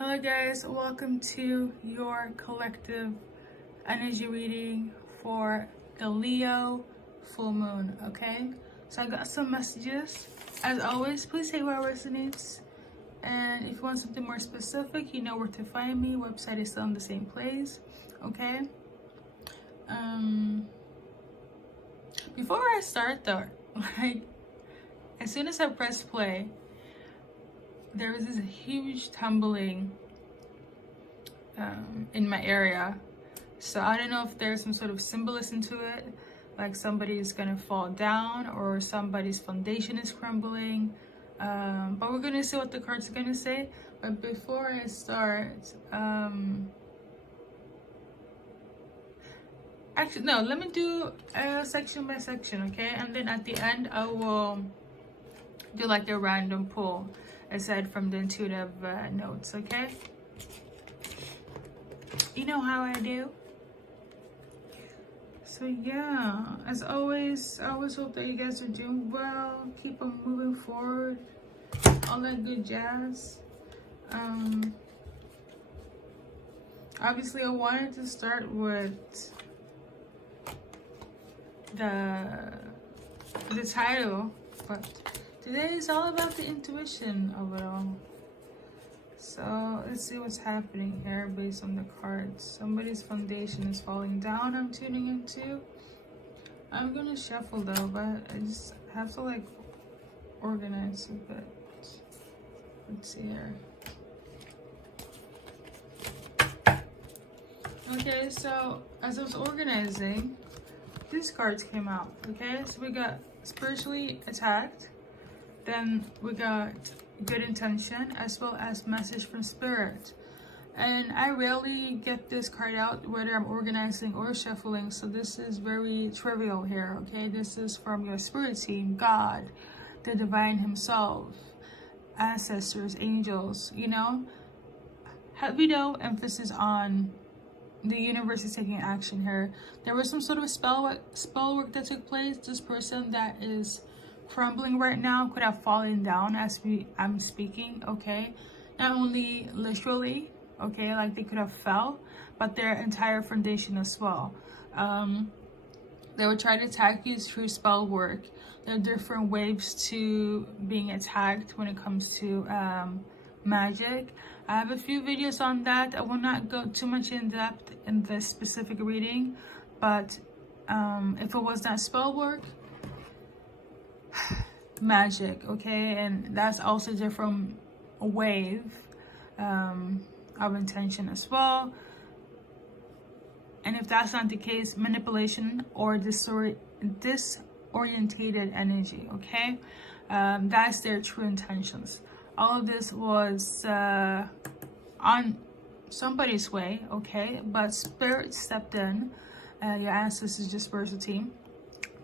Hello guys, welcome to your collective energy reading for the Leo full moon. Okay, so I got some messages. As always, please say what resonates, and if you want something more specific, you know where to find me. Website is still in the same place. Okay, before I start though, like as soon as I press play, there was this huge tumbling in my area. So I don't know if there's some sort of symbolism to it, like somebody's gonna fall down or somebody's foundation is crumbling. But we're gonna see what the cards are gonna say. But before I start, actually no, let me do section by section, okay? And then at the end I will do like a random pull aside from the intuitive notes, okay? You know how I do. So yeah, as always, I always hope that you guys are doing well, keep on moving forward, all that good jazz. Obviously I wanted to start with the title, but today is all about the intuition of it all. So let's see what's happening here based on the cards. Somebody's foundation is falling down, I'm tuning into. I'm gonna shuffle though, but I just have to like organize a bit. Let's see here. Okay, so as I was organizing, these cards came out. Okay, so we got spiritually attacked, then we got good intention, as well as message from spirit. And I rarely get this card out whether I'm organizing or shuffling, so this is very trivial here. Okay, this is from your spirit team, God, the divine himself, ancestors, angels, you know. Heavy though emphasis on the universe is taking action here. There was some sort of spell work that took place. This person that is crumbling right now could have fallen down as I'm speaking, okay? Not only literally, okay, like they could have fell, but their entire foundation as well. They would try to attack you through spell work. There are different waves to being attacked when it comes to magic. I have a few videos on that. I will not go too much in depth in this specific reading, but if it was not spell work, magic, okay? And that's also different wave of intention as well. And if that's not the case, manipulation or disorientated energy, okay? That's their true intentions. All of this was on somebody's way, okay? But spirit stepped in, your ancestors, your spiritual team,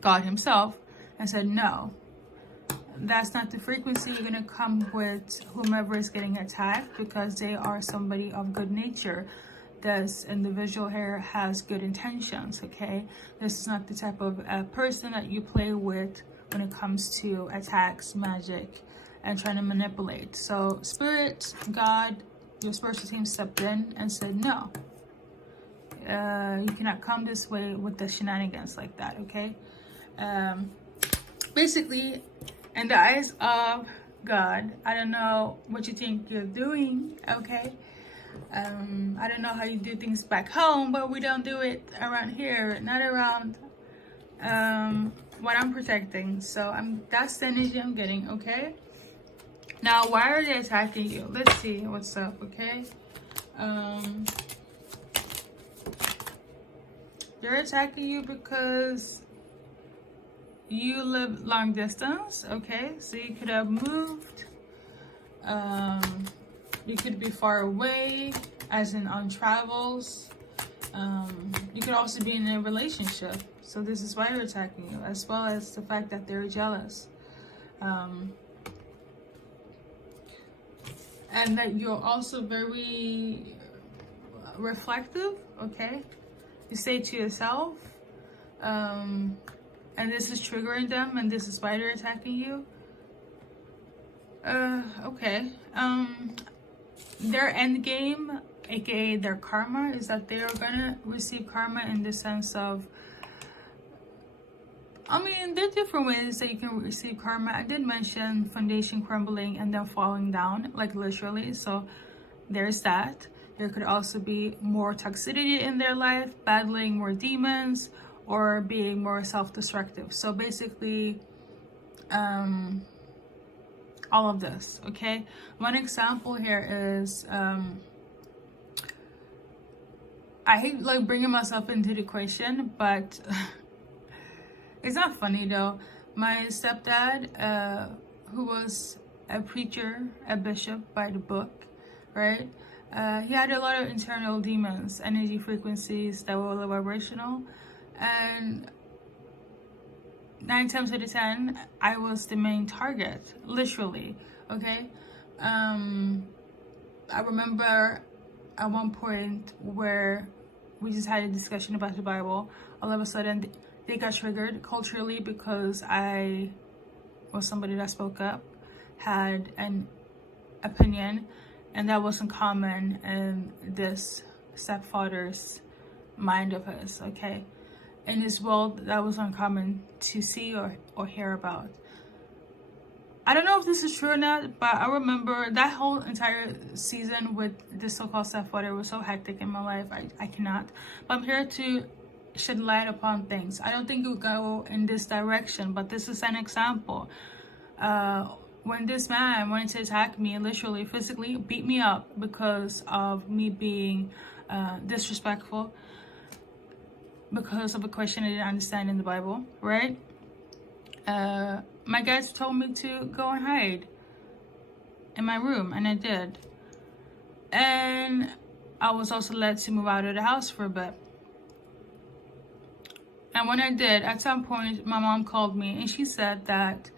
God himself, and said, no, that's not the frequency you're gonna come with whomever is getting attacked, because they are somebody of good nature. This individual here has good intentions, okay? This is not the type of person that you play with when it comes to attacks, magic, and trying to manipulate. So spirit, God, your spiritual team stepped in and said, no, you cannot come this way with the shenanigans like that, okay? Basically, in the eyes of God, I don't know what you think you're doing, okay? I don't know how you do things back home, but we don't do it around here, not around what I'm protecting. So that's the energy I'm getting, okay? Now, why are they attacking you? Let's see what's up, okay? They're attacking you because you live long distance, okay? So you could have moved. You could be far away, as in on travels. You could also be in a relationship. So this is why they're attacking you, as well as the fact that they're jealous. And that you're also very reflective, okay? You say to yourself, and this is triggering them, and this is why they're attacking you. Okay. their end game, aka their karma, is that they are gonna receive karma in the sense of, I mean, there are different ways that you can receive karma. I did mention foundation crumbling and then falling down, like literally. So there's that. There could also be more toxicity in their life, battling more demons, or being more self-destructive. So basically, all of this, okay? One example here is, I hate like bringing myself into the equation, but it's not funny though. My stepdad, who was a preacher, a bishop by the book, right? He had a lot of internal demons, energy frequencies that were low vibrational, and 9 times out of 10, I was the main target, literally, okay? I remember at one point where we just had a discussion about the Bible. All of a sudden, they got triggered culturally because I was somebody that spoke up, had an opinion, and that wasn't common in this stepfather's mind of his, okay? In his world, that was uncommon to see or hear about. I don't know if this is true or not, but I remember that whole entire season with this so-called stepfather was so hectic in my life. I cannot. But I'm here to shed light upon things. I don't think it would go in this direction, but this is an example. When this man wanted to attack me, literally, physically, beat me up because of me being disrespectful, because of a question I didn't understand in the Bible, right? My guys told me to go and hide in my room, and I did. And I was also led to move out of the house for a bit. And when I did, at some point, my mom called me and she said that,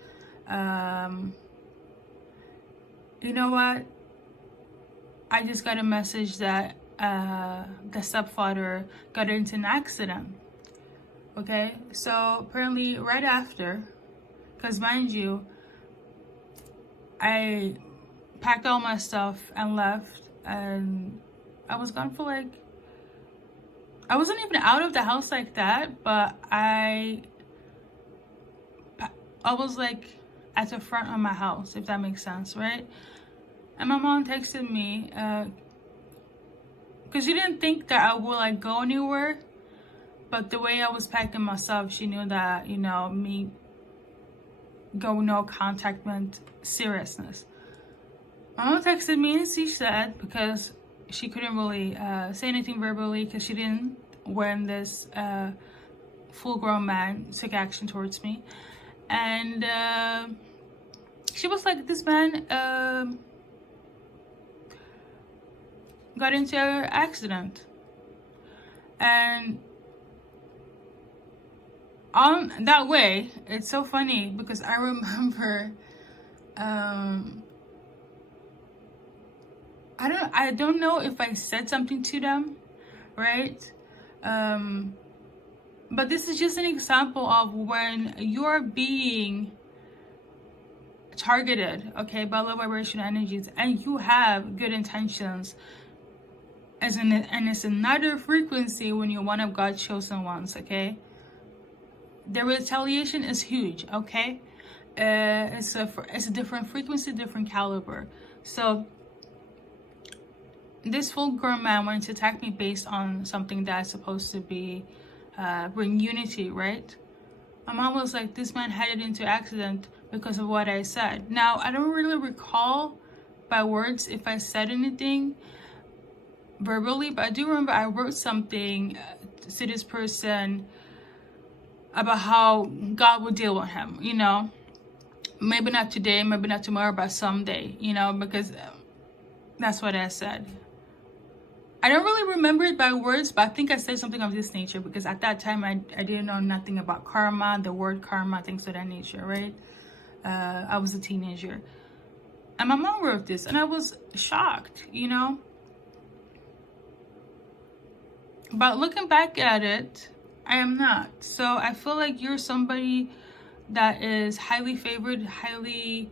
you know what? I just got a message that the stepfather got into an accident. Okay, so apparently right after, because mind you, I packed all my stuff and left, and I was gone for like, I wasn't even out of the house like that, but I was like at the front of my house, if that makes sense, right? And my mom texted me, because she didn't think that I would like go anywhere, but the way I was packing myself, she knew that, you know, me go no contact meant seriousness. My mom texted me and she said, because she couldn't really say anything verbally because she didn't, when this full-grown man took action towards me, and she was like, this man got into an accident. And on that way, it's so funny because I remember I don't know if I said something to them, right? But this is just an example of when you're being targeted, okay, by low vibration energies, and you have good intentions, and it's another frequency when you're one of God's chosen ones, okay? The retaliation is huge, okay? It's a different frequency, different caliber. So this full-grown man wanted to attack me based on something that's supposed to be bring unity, right? My mom was like, this man headed into accident because of what I said. Now, I don't really recall by words if I said anything verbally, but I do remember I wrote something to this person about how God would deal with him, you know? Maybe not today, maybe not tomorrow, but someday, you know, because that's what I said. I don't really remember it by words, but I think I said something of this nature because at that time I didn't know nothing about karma, the word karma, things of that nature, right? I was a teenager. And my mom wrote this and I was shocked, you know? But looking back at it, I am not. So I feel like you're somebody that is highly favored, highly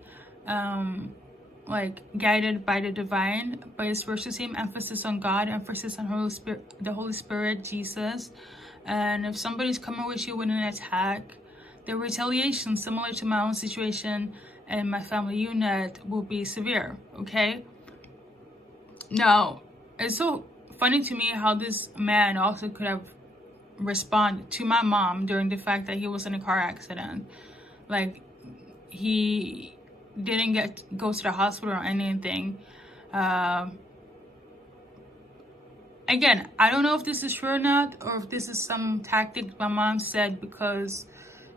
like guided by the divine, but it's the same emphasis on God, emphasis on Holy Spirit, the Holy Spirit, Jesus. And if somebody's coming with you with an attack, the retaliation, similar to my own situation and my family unit, will be severe. Okay. Now, it's so funny to me how this man also could have responded to my mom during the fact that he was in a car accident. Like, he didn't go to the hospital or anything. Again, I don't know if this is true or not, or if this is some tactic my mom said because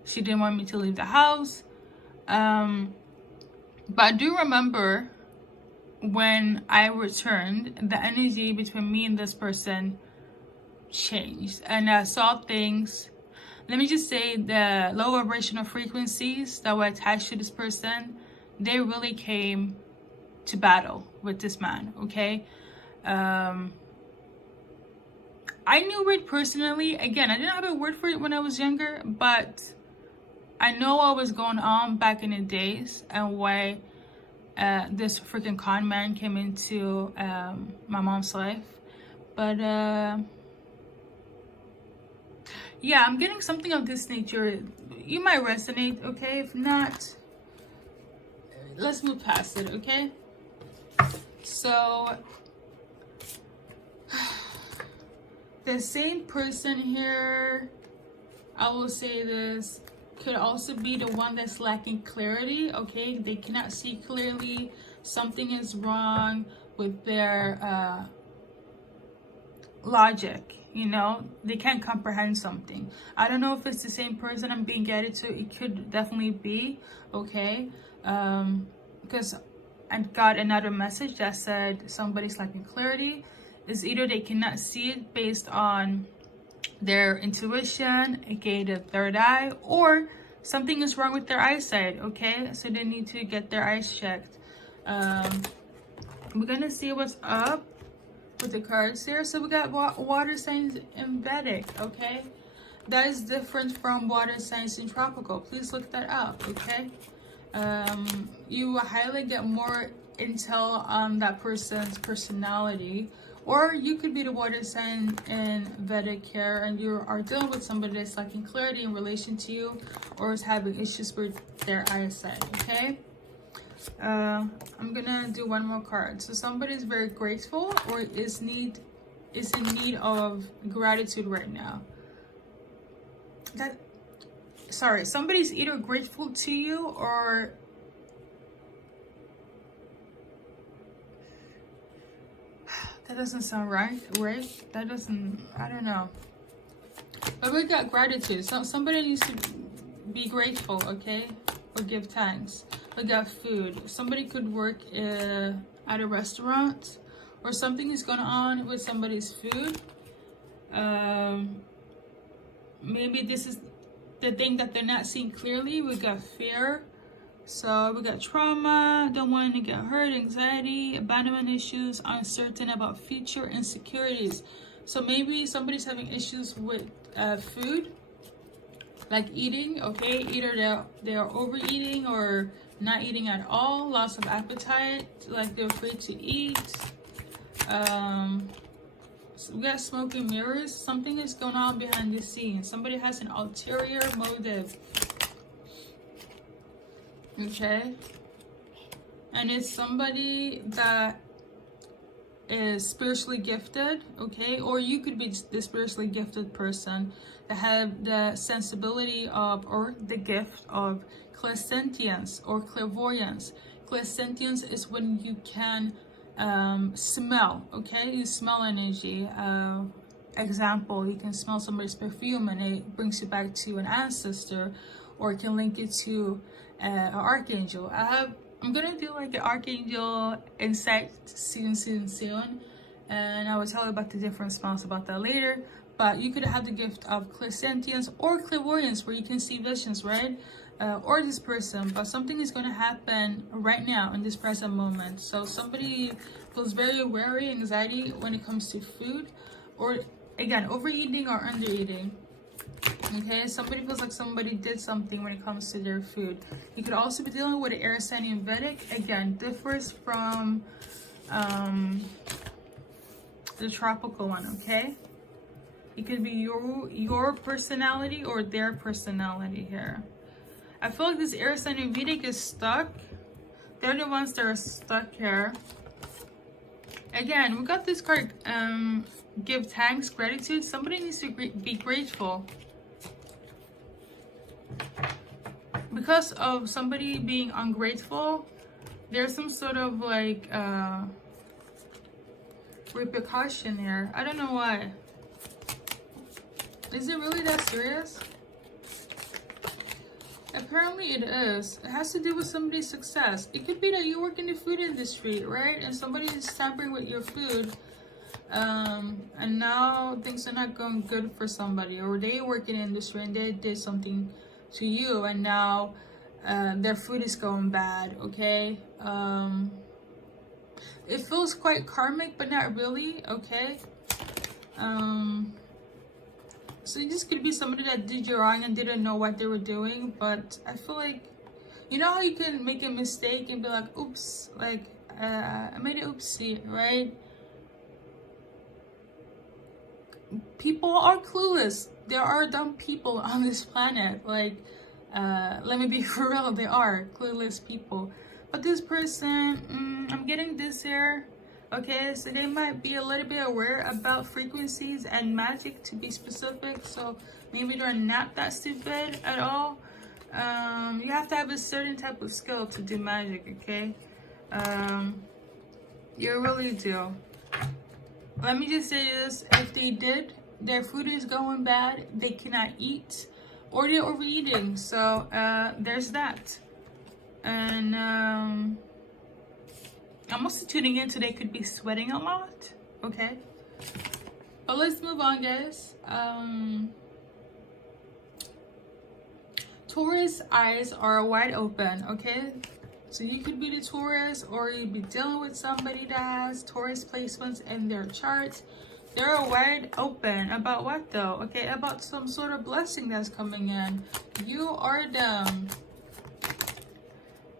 she didn't want me to leave the house. But I do remember when I returned, the energy between me and this person changed, and I saw things. Let me just say, the low vibrational frequencies that were attached to this person, they really came to battle with this man. Okay. I knew it personally. Again, I didn't have a word for it when I was younger, but I know what was going on back in the days and why this freaking con man came into my mom's life. But yeah, I'm getting something of this nature. You might resonate, okay? If not, let's move past it, okay? So the same person here, I will say this, could also be the one that's lacking clarity. Okay, they cannot see clearly. Something is wrong with their logic, you know, they can't comprehend something. I don't know if it's the same person I'm being guided to. It could definitely be, okay, because I got another message that said somebody's lacking clarity. Is either they cannot see it based on their intuition, aka the third eye, or something is wrong with their eyesight. Okay, so they need to get their eyes checked. We're gonna see what's up with the cards here. So we got water signs in Vedic. Okay, that is different from water signs in tropical. Please look that up. Okay, you will highly get more intel on that person's personality. Or you could be the water sign in Vedic here, and you are dealing with somebody that's lacking clarity in relation to you, or is having issues with their eyesight. Okay, I'm gonna do one more card. So somebody is very grateful, or is in need of gratitude right now. Somebody's either grateful to you, or that doesn't sound right? That doesn't, I don't know. But we got gratitude. So somebody needs to be grateful, okay? Or give thanks. We got food. Somebody could work at a restaurant, or something is going on with somebody's food. Maybe this is the thing that they're not seeing clearly. We got fear. So we got trauma, don't want to get hurt, anxiety, abandonment issues, uncertain about future, insecurities. So maybe somebody's having issues with food, like eating, okay? Either they're overeating or not eating at all, loss of appetite, like they're afraid to eat. So we got smoke and mirrors. Something is going on behind the scenes. Somebody has an ulterior motive. Okay, and it's somebody that is spiritually gifted, okay, or you could be the spiritually gifted person that have the sensibility of, or the gift of, clairsentience or clairvoyance. Clairsentience is when you can smell, okay, you smell energy. Example, you can smell somebody's perfume and it brings you back to an ancestor, or it can link it to an archangel. I'm gonna do like an archangel insight soon, and I will tell you about the different smells about that later. But you could have the gift of clairsentience or clairvoyance, where you can see visions, right? Or this person, but something is going to happen right now in this present moment. So somebody feels very wary, anxiety when it comes to food, or again, overeating or undereating. Okay, somebody feels like somebody did something when it comes to their food. You could also be dealing with an air sign in Vedic. Again, differs from the tropical one, okay? It could be your personality or their personality here. I feel like this air sign in Vedic is stuck. They're the ones that are stuck here. Again, we got this card, give thanks, gratitude. Somebody needs to be grateful. Because of somebody being ungrateful, there's some sort of like repercussion here. I don't know why. Is it really that serious? Apparently it is. It has to do with somebody's success. It could be that you work in the food industry, right? And somebody is tampering with your food. And now things are not going good for somebody. Or they work in the industry and they did something to you. And now their food is going bad, okay? It feels quite karmic, but not really, okay? So this could be somebody that did you wrong and didn't know what they were doing. But I feel like, you know how you can make a mistake and be like, oops, like, I made an oopsie, right? People are clueless. There are dumb people on this planet. Like, let me be for real, they are clueless people. But this person, I'm getting this here. Okay, so they might be a little bit aware about frequencies and magic, to be specific. So maybe they're not that stupid at all. You have to have a certain type of skill to do magic, okay? You really do. Let me just say this. If they did, their food is going bad, they cannot eat, or they're overeating. So there's that. And I'm also tuning in today, could be sweating a lot, okay? But let's move on, guys. Taurus eyes are wide open, okay? So you could be the Taurus, or you'd be dealing with somebody that has Taurus placements in their charts. They're wide open. About what though? Okay, about some sort of blessing that's coming in. You are them.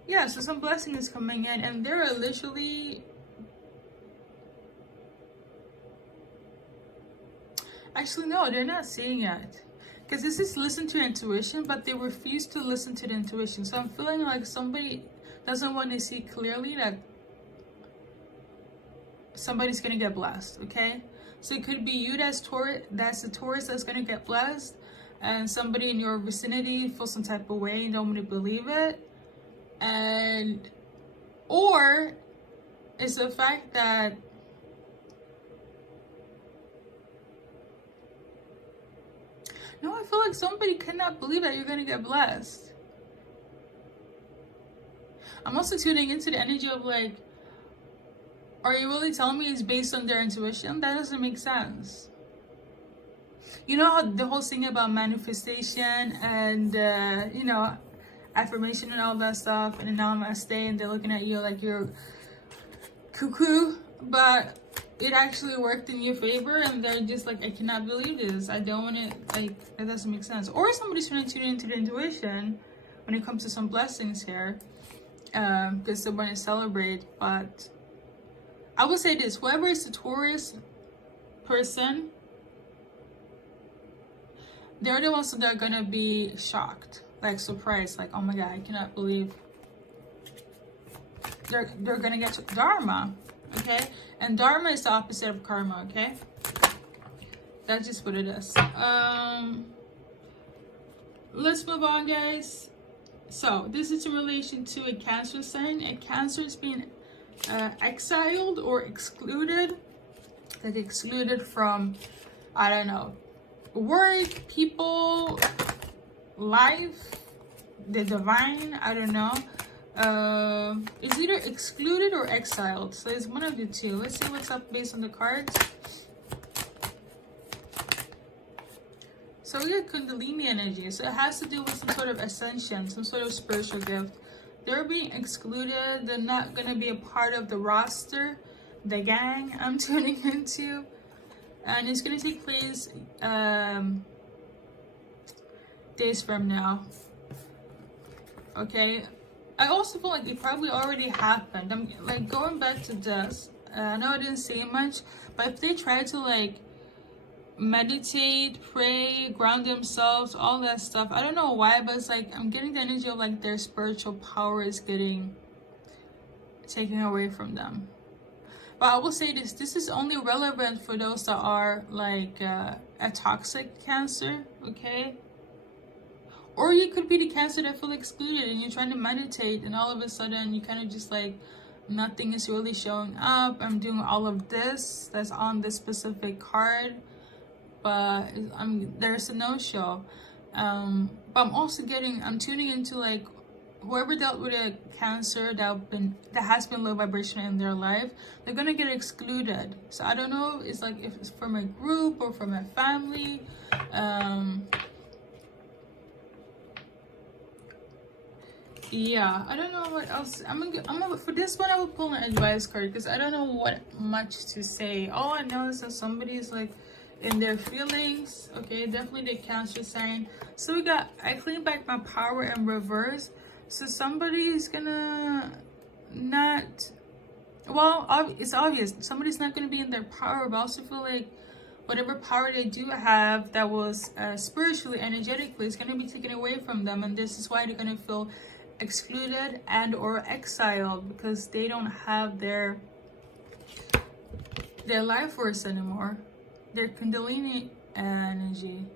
Yeah, so some blessing is coming in, and they're literally... Actually, no, they're not seeing it. Because this is listen to intuition, but they refuse to listen to the intuition. So I'm feeling like somebody doesn't want to see clearly that somebody's going to get blessed, okay? So it could be you that's the Taurus that's going to get blessed, and somebody in your vicinity feels some type of way and don't want to believe it. And or it's the fact that no, I feel like somebody cannot believe that you're gonna get blessed. I'm also tuning into the energy of like, are you really telling me it's based on their intuition? That doesn't make sense. You know how the whole thing about manifestation and you know, affirmation and all that stuff, and then now I'm gonna stay and they're looking at you like you're cuckoo, but it actually worked in your favor, and they're just like, I cannot believe this. I don't want it. Like, that doesn't make sense. Or somebody's trying to tune into the intuition when it comes to some blessings here, because they want to celebrate. But I will say this: whoever is the Taurus person, they're the ones that are gonna be shocked. Like surprised, like, oh my god, I cannot believe they're gonna get to dharma, okay? And dharma is the opposite of karma, okay? That's just what it is. Let's move on, guys. So this is in relation to a Cancer sign. A Cancer is being exiled or excluded, like excluded from, I don't know, work, people, life, the divine, I don't know. It's either excluded or exiled, so it's one of the two. Let's see what's up based on the cards. So we got Kundalini energy, so it has to do with some sort of ascension, some sort of spiritual gift. They're being excluded. They're not going to be a part of the roster, the gang I'm tuning into. And it's going to take place days from now. Okay, I also feel like it probably already happened. I'm like going back to this. I know I didn't say much, but if they try to like meditate, pray, ground themselves, all that stuff, I don't know why, but it's like I'm getting the energy of like their spiritual power is getting taken away from them. But I will say this is only relevant for those that are like a toxic cancer, okay? Or you could be the cancer that feel excluded and you're trying to meditate and all of a sudden you kind of just like, nothing is really showing up. I'm doing all of this that's on this specific card, but there's a no-show. But I'm also I'm tuning into like whoever dealt with a cancer that has been low vibration in their life, they're gonna get excluded. So I don't know, it's like if it's from a group or from a family. Yeah, I don't know what else. For this one, I will pull an advice card because I don't know what much to say. All I know is that somebody is like in their feelings. Okay, definitely the Cancer sign. So we got, I clean back my power in reverse. So somebody is gonna not, well, it's obvious. Somebody's not gonna be in their power, but I also feel like whatever power they do have that was spiritually, energetically, is gonna be taken away from them. And this is why they're gonna feel excluded and or exiled, because they don't have their life force anymore, their Kundalini energy.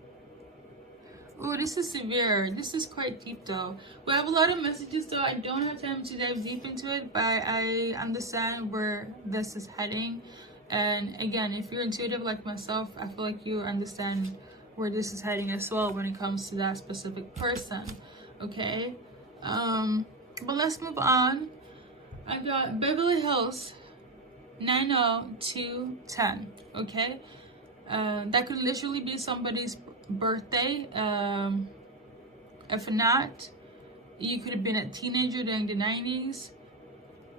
Oh, this is severe. This is quite deep though. We have a lot of messages though. I don't have time to dive deep into it, but I understand where this is heading. And again, if you're intuitive like myself, I feel like you understand where this is heading as well when it comes to that specific person. Okay, but let's move on. I got Beverly Hills 90210. Okay, that could literally be somebody's birthday. If not, you could have been a teenager during the 90s.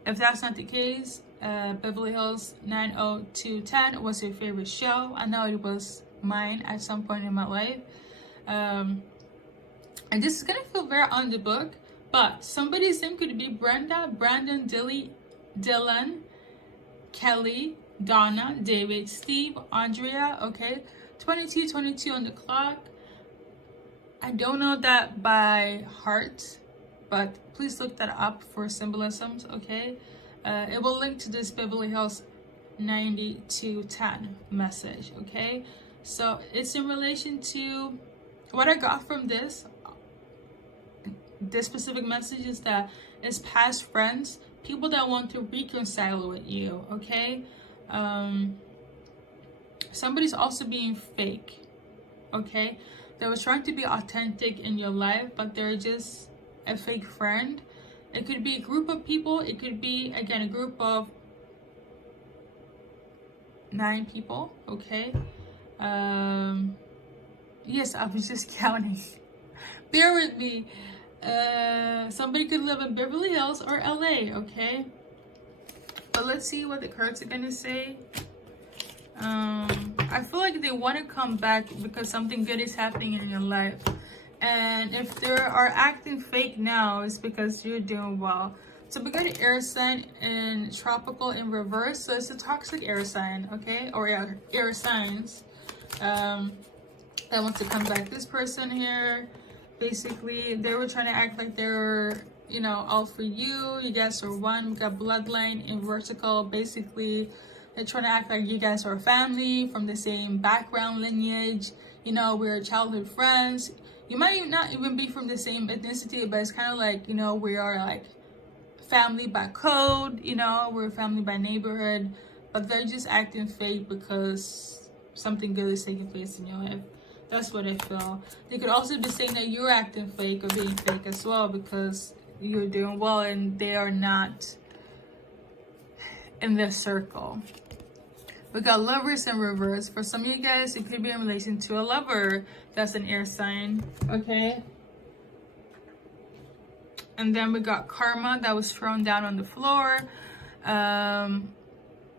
If that's not the case, Beverly Hills 90210 was your favorite show. I know it was mine at some point in my life. And this is gonna feel very on the book, but somebody's name could be Brenda, Brandon, Dylan, Kelly, Donna, David, Steve, Andrea. Okay, 22 on the clock. I don't know that by heart, but please look that up for symbolisms. Okay, it will link to this Beverly Hills 9210 message. Okay, so it's in relation to what I got from this specific message is that it's past friends, people that want to reconcile with you. Okay, somebody's also being fake. Okay, they were trying to be authentic in your life, but they're just a fake friend. It could be a group of people. It could be, again, a group of 9 people. Okay, yes, I was just counting. Bear with me. Somebody could live in Beverly Hills or LA. Okay, but let's see what the cards are gonna say. I feel like they want to come back because something good is happening in your life, and if they are acting fake now, it's because you're doing well. So we got an air sign in tropical in reverse, so it's a toxic air sign. Okay, or air signs that wants to come back. This person here, basically they were trying to act like they're, you know, all for you. You guys are one. We got bloodline in vertical. Basically they're trying to act like you guys are family from the same background, lineage. You know, we're childhood friends. You might not even be from the same ethnicity, but it's kind of like, you know, we are like family by code. You know, we're family by neighborhood, but they're just acting fake because something good is taking place in your life. That's what I feel. They could also be saying that you're acting fake or being fake as well because you're doing well and they are not in this circle. We got lovers in reverse. For some of you guys, it could be in relation to a lover that's an air sign. Okay. And then we got karma that was thrown down on the floor.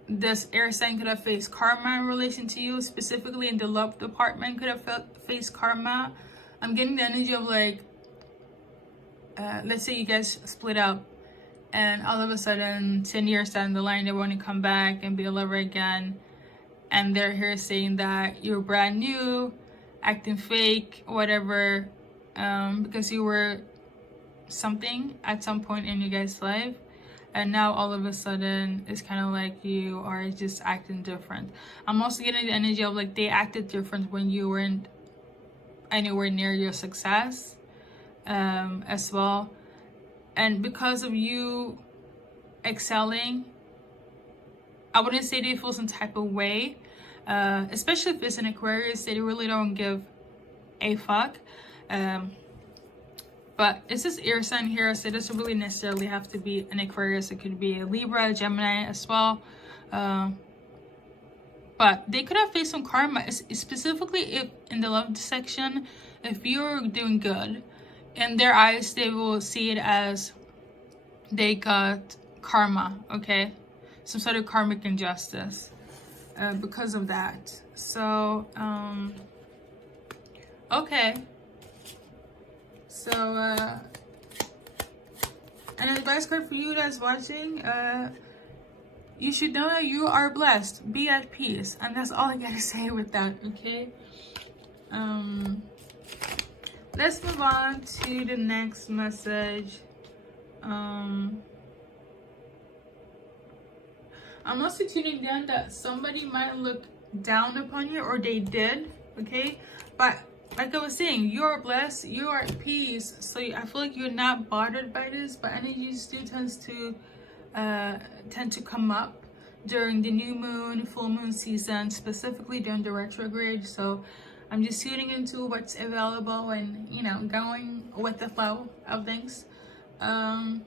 This air sign could have faced karma in relation to you, specifically in the love department, could have faced karma. I'm getting the energy of like, let's say you guys split up, and all of a sudden 10 years down the line they want to come back and be a lover again, and they're here saying that you're brand new, acting fake, whatever, because you were something at some point in your guys' life, and now all of a sudden it's kind of like you are just acting different. I'm also getting the energy of like they acted different when you weren't anywhere near your success, as well. And because of you excelling, I wouldn't say they feel some type of way, especially if it's an Aquarius. They really don't give a fuck. But it's this air sign here, so it doesn't really necessarily have to be an Aquarius. It could be a Libra, Gemini as well. But they could have faced some karma, specifically if in the love section, if you're doing good, in their eyes, they will see it as they got karma, okay? Some sort of karmic injustice because of that. So, okay. So, an advice card for you that's watching, you should know that you are blessed. Be at peace. And that's all I gotta say with that, okay? Let's move on to the next message. I'm also tuning down that somebody might look down upon you, or they did, okay? But like I was saying, you're blessed, you are at peace, so I feel like you're not bothered by this, but energies do tend to come up during the new moon, full moon season, specifically during the retrograde. So I'm just tuning into what's available and, you know, going with the flow of things. But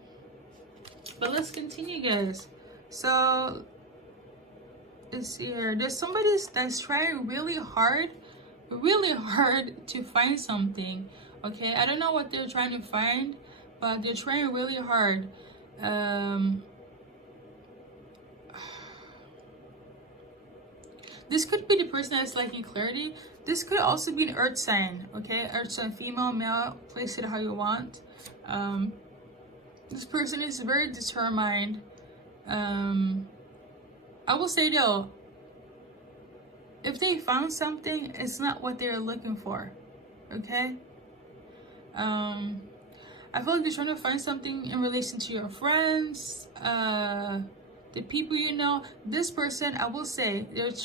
let's continue, guys. So let's see here. There's somebody that's trying really hard to find something, okay? I don't know what they're trying to find, but they're trying really hard. This could be the person that's lacking clarity. This could also be an earth sign, okay? Earth sign, female, male, place it how you want. This person is very determined. I will say though, if they found something, it's not what they're looking for, okay? I feel like they're trying to find something in relation to your friends, the people you know. This person, I will say,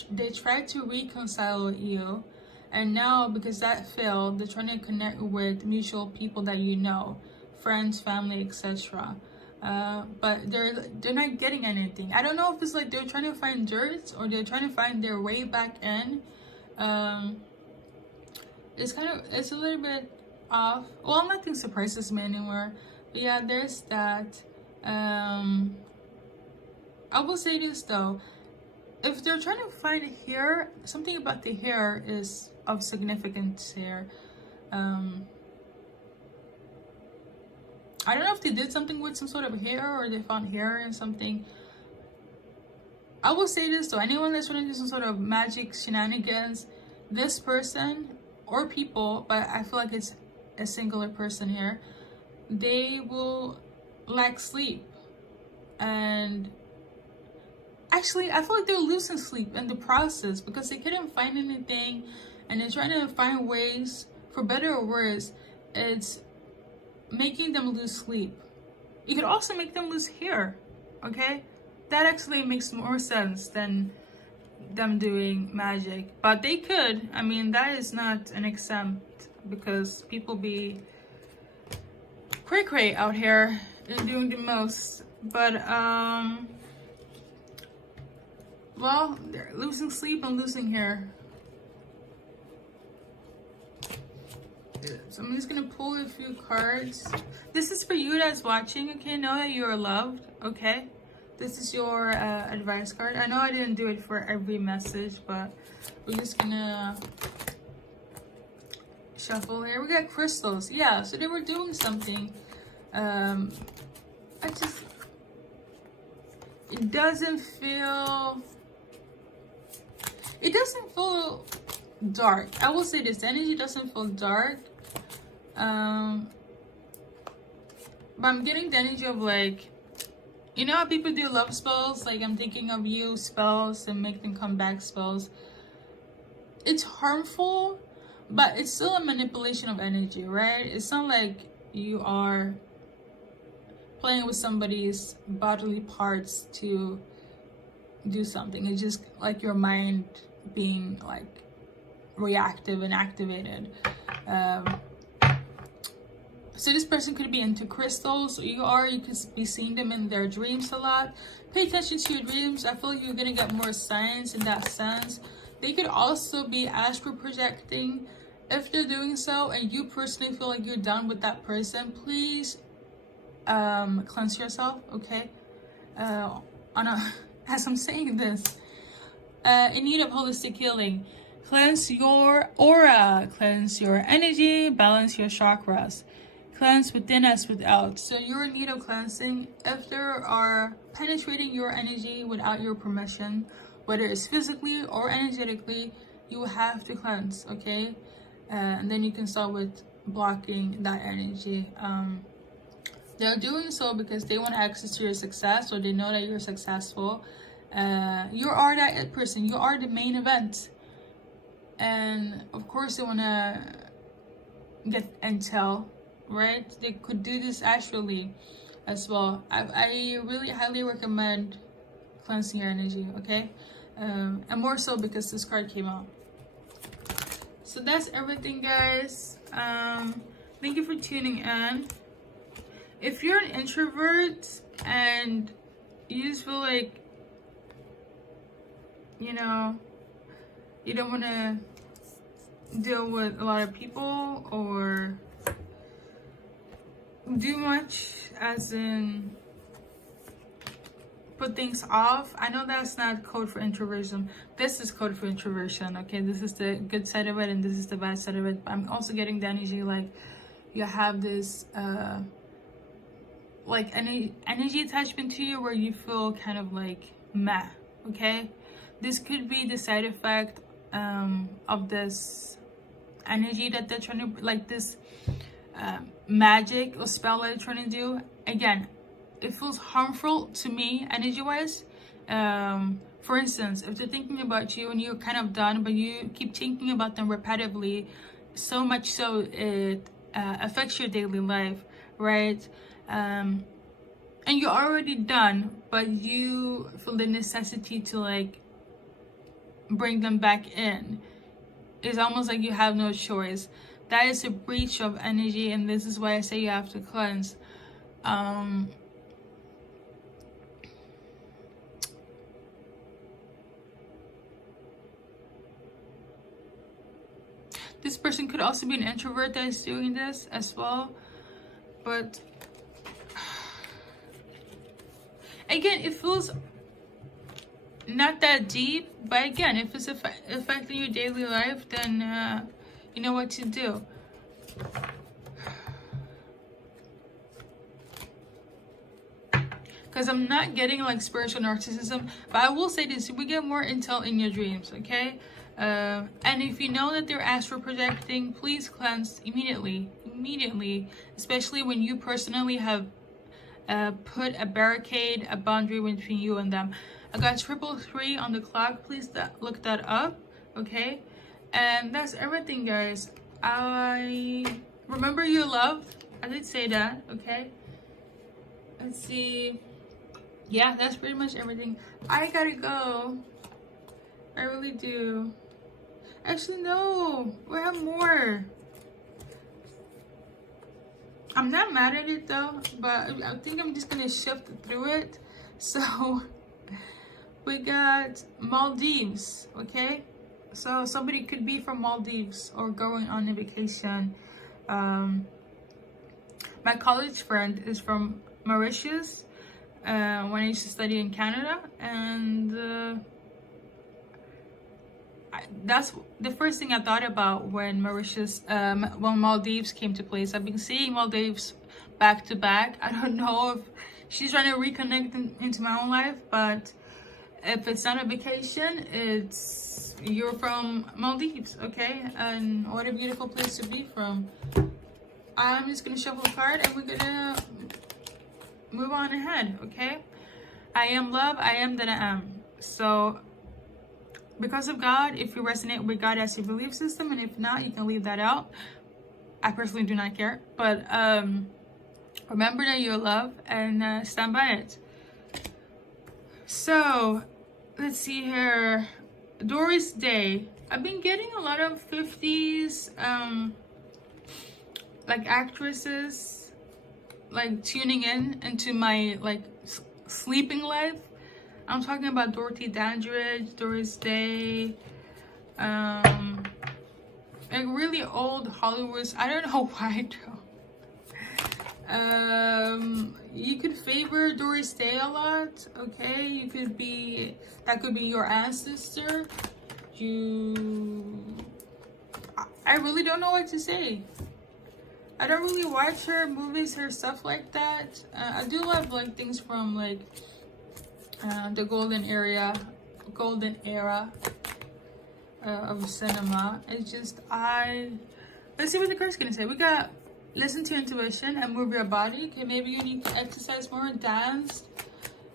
they tried to reconcile with you, and now because that failed, they're trying to connect with mutual people that you know, friends, family, etc. But they're not getting anything. I don't know if it's like they're trying to find dirt or they're trying to find their way back in. It's a little bit off. Well, nothing surprises me anymore. But yeah, there's that. I will say this though, if they're trying to find hair, something about the hair is of significance here. I don't know if they did something with some sort of hair or they found hair in something. I will say this though, anyone that's trying to do some sort of magic shenanigans, this person or people, but I feel like it's a singular person here, they will lack sleep. And actually, I feel like they're losing sleep in the process because they couldn't find anything, and they're trying to find ways, for better or worse, it's making them lose sleep. You could also make them lose hair, okay? That actually makes more sense than them doing magic, but they could. I mean, that is not an exempt, because people be cray out here and doing the most. But well, they're losing sleep and losing hair. So I'm just gonna pull a few cards. This is for you that's watching, okay? Know that you are loved, okay? This is your advice card. I know I didn't do it for every message, but we're just gonna shuffle here. We got crystals. Yeah, so they were doing something. It doesn't feel dark. I will say this, the energy doesn't feel dark. but I'm getting the energy of like, you know how people do love spells, like I'm thinking of you spells and make them come back spells. It's harmful, but it's still a manipulation of energy, right? It's not like you are playing with somebody's bodily parts to do something. It's just like your mind being like reactive and activated. So this person could be into crystals. You could be seeing them in their dreams a lot. Pay attention to your dreams. I feel like you're gonna get more signs in that sense. They could also be astral projecting. If they're doing so and you personally feel like you're done with that person, please cleanse yourself, okay? As I'm saying this, in need of holistic healing, cleanse your aura, cleanse your energy, balance your chakras, cleanse within as without. So you're in need of cleansing. If there are penetrating your energy without your permission, whether it's physically or energetically, you have to cleanse, okay? And then you can start with blocking that energy. They're doing so because they want access to your success, or they know that you're successful. You are that person. You are the main event. And of course they want to get intel, right? They could do this astrally as well. I really highly recommend cleansing your energy, okay? And more so because this card came out. So that's everything, guys. Thank you for tuning in. If you're an introvert and you just feel like, you know, you don't want to deal with a lot of people or do much, as in put things off. I know that's not code for introversion. This is code for introversion, okay? This is the good side of it and this is the bad side of it. But I'm also getting the energy like you have this like energy attachment to you where you feel kind of like meh, okay? This could be the side effect of this energy that they're trying to, like this magic or spell that they're trying to do. Again, it feels harmful to me energy-wise. For instance, if they're thinking about you and you're kind of done, but you keep thinking about them repetitively, so much so it affects your daily life, right? And you're already done, but you feel the necessity to like bring them back in. It's almost like you have no choice. That is a breach of energy, and this is why I say you have to cleanse. This person could also be an introvert that is doing this as well. But again, it feels not that deep. But again, if it's affecting your daily life, then you know what to do. Because I'm not getting like spiritual narcissism. But I will say this, we get more intel in your dreams, okay? And if you know that they're astral projecting, please cleanse immediately, especially when you personally have put a barricade, a boundary between you and them. I got 333 on the clock. Please look that up, okay? And that's everything, guys. I remember you're loved. I did say that, okay? Let's see. Yeah, that's pretty much everything. I gotta go. I really do. Actually, no. We have more. I'm not mad at it though, but I think I'm just gonna shift through it. So we got Maldives, okay? So somebody could be from Maldives or going on a vacation. My college friend is from Mauritius when I used to study in Canada, and that's the first thing I thought about when when Maldives came to place. I've been seeing Maldives back to back. I don't know if she's trying to reconnect into my own life, but if it's not a vacation, you're from Maldives, okay? And what a beautiful place to be from. I'm just gonna shuffle a card and we're gonna move on ahead, okay? I am love, I am that I am. So because of God, if you resonate with God as your belief system, and if not, you can leave that out. I personally do not care, but remember that you're love and stand by it. So let's see here. Doris Day. I've been getting a lot of 50s like actresses like tuning in into my like sleeping life. I'm talking about Dorothy Dandridge, Doris Day, like really old Hollywoods. I don't know why though. You could favor Doris Day a lot, okay? You could be, that could be your ancestor. I really don't know what to say. I don't really watch her movies or stuff like that. I do love like things from like the golden era of cinema. It's just let's see what the card's gonna say. We got listen to intuition and move your body. Okay, maybe you need to exercise more, dance,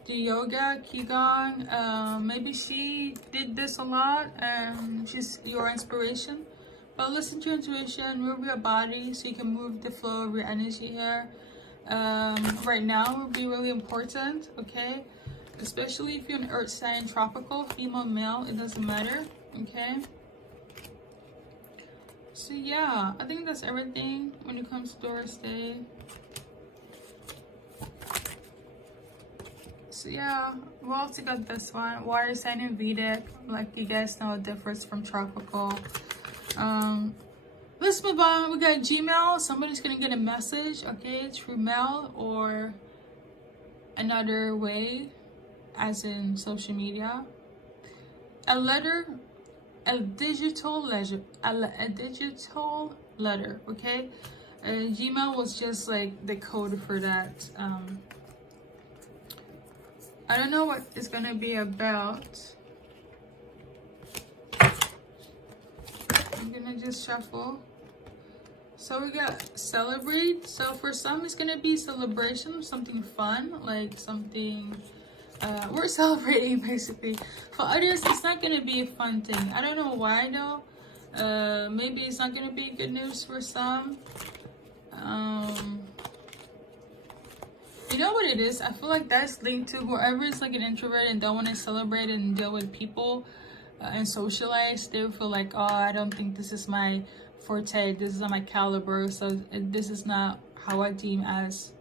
do yoga, qigong. Maybe she did this a lot and she's your inspiration. But listen to your intuition, move your body so you can move the flow of your energy here. Right now would be really important, okay? Especially if you're an earth sign, tropical, female, male, it doesn't matter, okay? So yeah, I think that's everything when it comes to Doris Day. So yeah, we also got this one, water sign and Vedic. Like you guys know, it differs from tropical. Let's move on. We got Gmail. Somebody's gonna get a message, okay, through mail or another way, as in social media. A letter, a digital letter, a digital letter, okay? Gmail was just like the code for that. I don't know what it's gonna be about. I'm gonna just shuffle. So we got celebrate. So for some, it's gonna be celebration, something fun, like something we're celebrating basically. For others, it's not gonna be a fun thing. I don't know why though. Maybe it's not gonna be good news for some. You know what it is? I feel like that's linked to whoever is like an introvert and don't want to celebrate and deal with people and socialize. They feel like, oh, I don't think this is my forte. This is not my caliber. So this is not how I deem as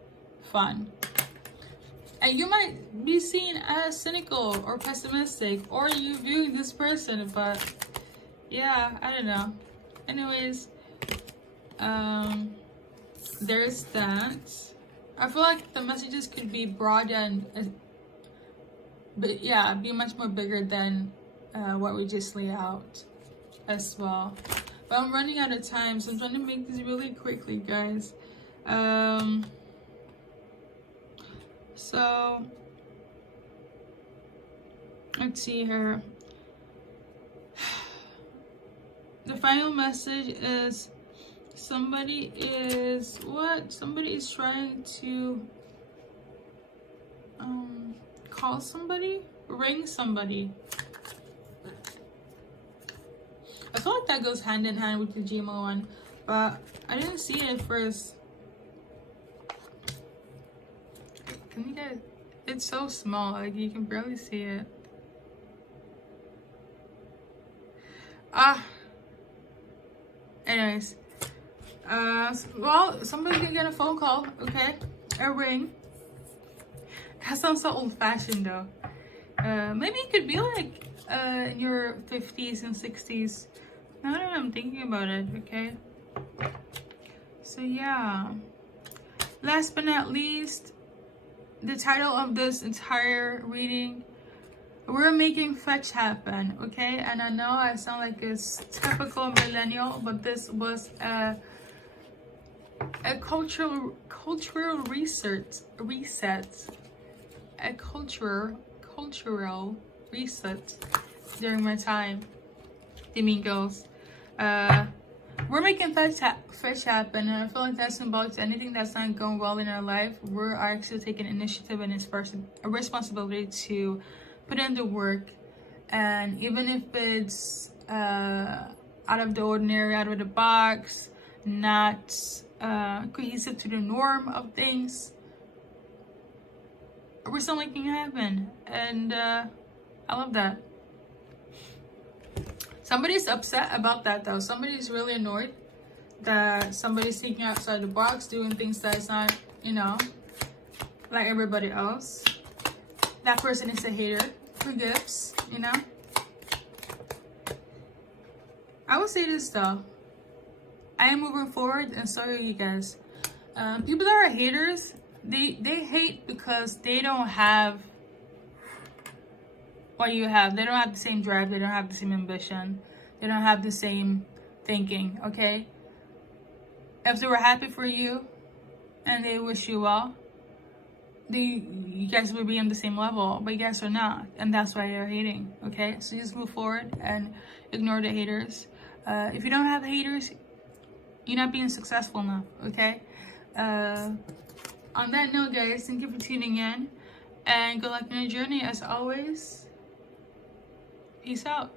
fun. And you might be seen as cynical or pessimistic, or you viewing this person, but yeah, I don't know. Anyways, there's that. I feel like the messages could be broad and, but yeah, be much more bigger than what we just lay out as well. But I'm running out of time, so I'm trying to make this really quickly, guys. So let's see here. The final message is somebody is trying to call somebody, ring somebody. I feel like that goes hand in hand with the Gmail one, but I didn't see it at first. Can you guys? It's so small, like you can barely see it. Anyways, well, somebody can get a phone call, okay? A ring. That sounds so old-fashioned though. Maybe it could be like in your 50s and 60s. Now that I'm thinking about it, okay? So yeah. Last but not least, the title of this entire reading, we're making fetch happen, okay? And I know I sound like a typical millennial, but this was a cultural reset, a cultural reset during my time, Domingos. we're making fish happen, and I feel like that's symbolic to anything that's not going well in our life. We're actually taking initiative and a responsibility to put in the work, and even if it's out of the ordinary, out of the box, not cohesive to the norm of things, we're still making it happen, and I love that. Somebody's upset about that though. Somebody's really annoyed that somebody's thinking outside the box, doing things that's not, you know, like everybody else. That person is a hater for gifts, you know. I will say this though, I am moving forward, and so are you guys. People that are haters, they hate because they don't have what you have. They don't have the same drive, they don't have the same ambition, they don't have the same thinking, okay? If they were happy for you and they wish you well, you guys would be on the same level, but you guys are not, and that's why you're hating, okay? So just move forward and ignore the haters. If you don't have haters, you're not being successful enough, okay? On that note, guys, thank you for tuning in, and good luck in your journey as always. Peace out.